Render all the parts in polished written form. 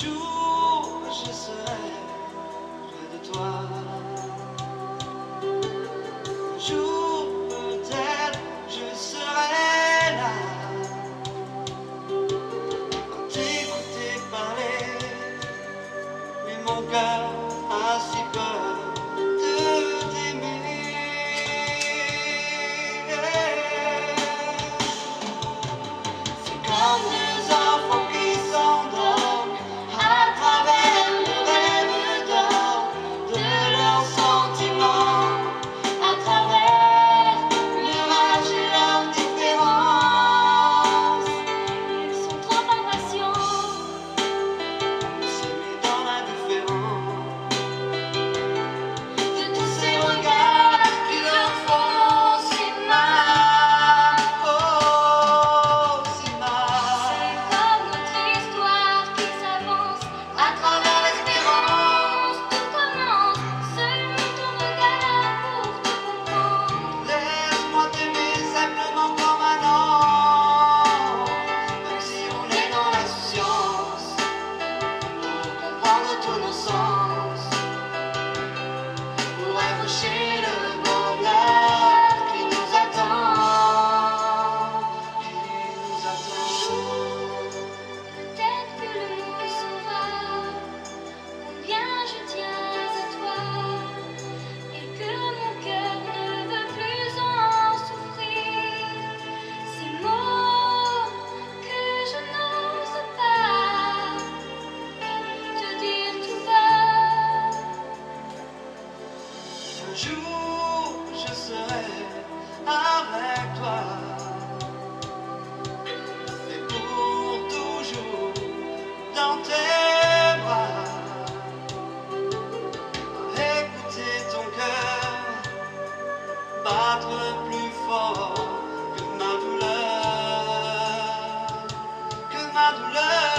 jour je serai près de toi. Un jour peut-être je serai là à t'écouter parler, mais mon cœur a si peur de t'aimer. C'est comme les enfants qui s'endorment à travers le rêve d'or de leurs sentiments, à travers le rage et l'indifférence. Ils sont trop impatients On s'aimer dans l'indifférence de tous ces regards qui leur font si mal, oh, si C'est mal. comme notre histoire qui s'avance à travers l'espérance. Tout commence seulement ton regard pour te comprendre. Laisse-moi t'aimer simplement comme un ange, même si on est dans l'insouciance, pour comprendre tous nos sens, pour accrocher le bonheur qui nous attend, qui nous attend. Peut-être que le mot saura combien je tiens à toi et que mon cœur ne veut plus en souffrir. Ces mots que je n'ose pas te dire tout bas. Un jour je serai avec toi, mais pour toujours dans tes bras, écouter ton cœur battre plus fort que ma douleur, que ma douleur.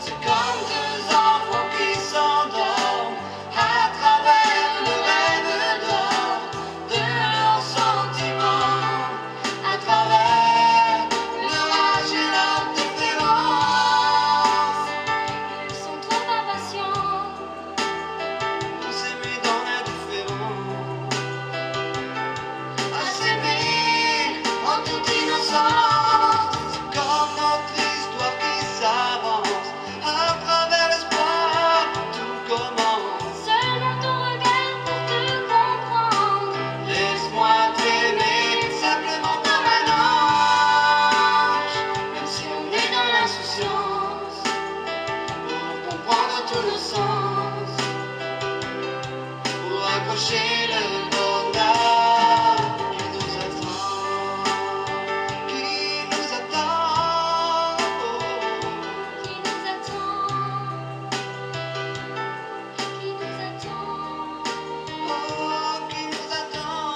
C'est comme deux enfants qui s'endorment à travers le rêve d'or de leurs sentiments, à travers le rage et l'indifférence. Ils sont trop impatients On s'aimer dans l'indifférence, à s'aimer en toute innocence. C'est comme notre histoire qui s'avance à travers l'espoir. Tout commence. seulement ton regard pour te comprendre. Laisse-moi t'aimer simplement comme un ange, même si on est dans l'insouciance, pour comprendre tous nos sens, pour accrocher le bonheur qui nous attend, qui nous attend, Qui nous attend, qui nous attend. oh, qui nous attend.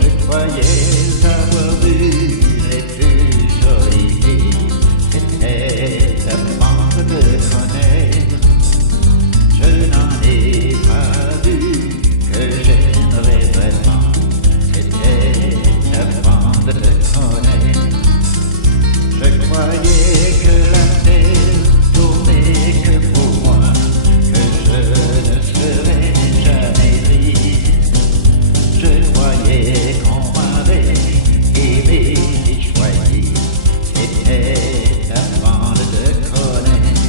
Je croyais avoir vu les plus jolies filles. C'était avant de te connaître. Je n'en ai pas vu que j'aimerais vraiment. C'était avant de te connaître. Je croyais que la terre tournait que pour moi, que je ne serais jamais triste. Je croyais qu'on m'avait aimé et choisi. C'était avant de te connaître.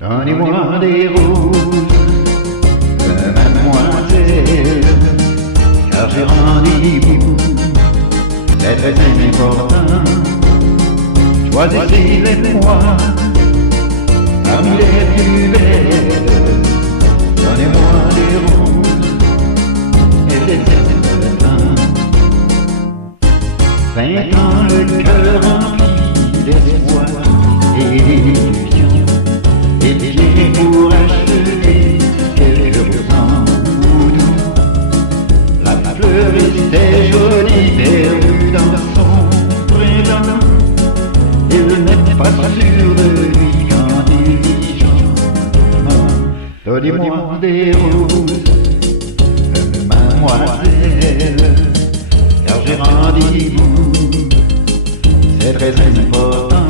Donnez-moi des roses, mademoiselle, car j'ai rendez-vous, c'est très important. Choisissez-les-moi parmi les plus belles. Donnez-moi des roses et des émerveillements. 20 ans, le cœur rempli d'espoir et d'illusion, et bien pour acheter quelques roses en voodoo. La fleur était jolie, perdue dans son printemps. Il n'est pas sûr de lui quand il dit chante. Donnez-moi des roses, mademoiselle, car j'ai rendez-vous, c'est très important.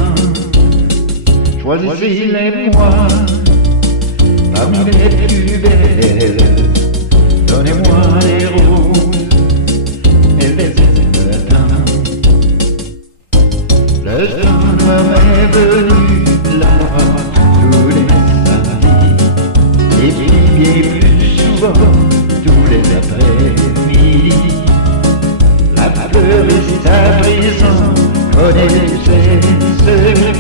Choisissez-les-moi parmi les plus belles. Donnez-moi les roses et les émerveillements. Le sang m'est venu là tous les samedis, et puis bien plus souvent tous les après-midi. La fleuriste à prison connaît ses secrets,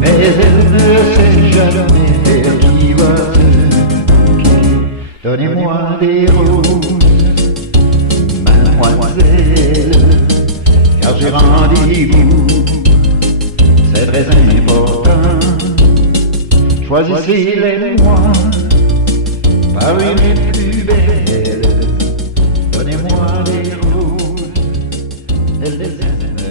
mais elle ne sait jamais qui va se bouquer. Donnez-moi des roses, mademoiselle, car j'ai rendez-vous, c'est très important. Choisissez-les-moi parmi les plus belles. Donnez-moi des roses et des émerveillements.